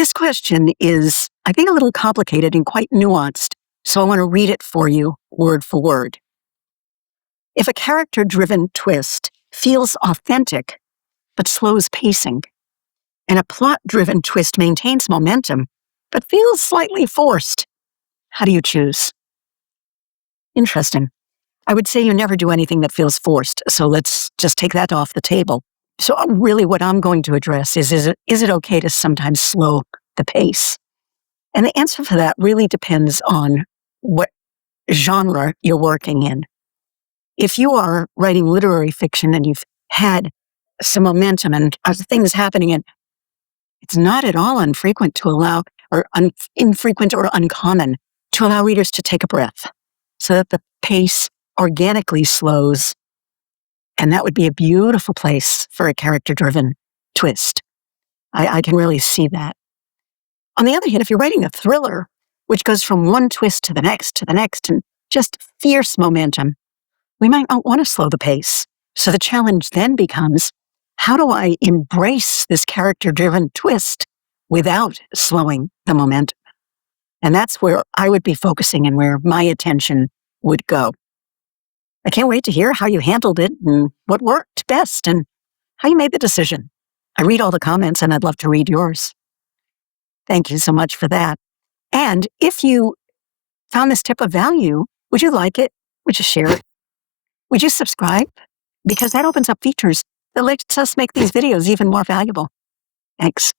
This question is, I think, a little complicated and quite nuanced, so I want to read it for you word for word. If a character-driven twist feels authentic but slows pacing, and a plot-driven twist maintains momentum but feels slightly forced, how do you choose? Interesting. I would say you never do anything that feels forced, so let's just take that off the table. So really what I'm going to address is it okay to sometimes slow the pace? And the answer for that really depends on what genre you're working in. If you are writing literary fiction and you've had some momentum and things happening, and it's not at all infrequent to allow, or infrequent or uncommon, to allow readers to take a breath so that the pace organically slows. And that would be a beautiful place for a character-driven twist. I can really see that. On the other hand, if you're writing a thriller, which goes from one twist to the next, and just fierce momentum, we might not want to slow the pace. So the challenge then becomes, how do I embrace this character-driven twist without slowing the momentum? And that's where I would be focusing and where my attention would go. I can't wait to hear how you handled it and what worked best and how you made the decision. I read all the comments and I'd love to read yours. Thank you so much for that. And if you found this tip of value, would you like it? Would you share it? Would you subscribe? Because that opens up features that lets us make these videos even more valuable. Thanks.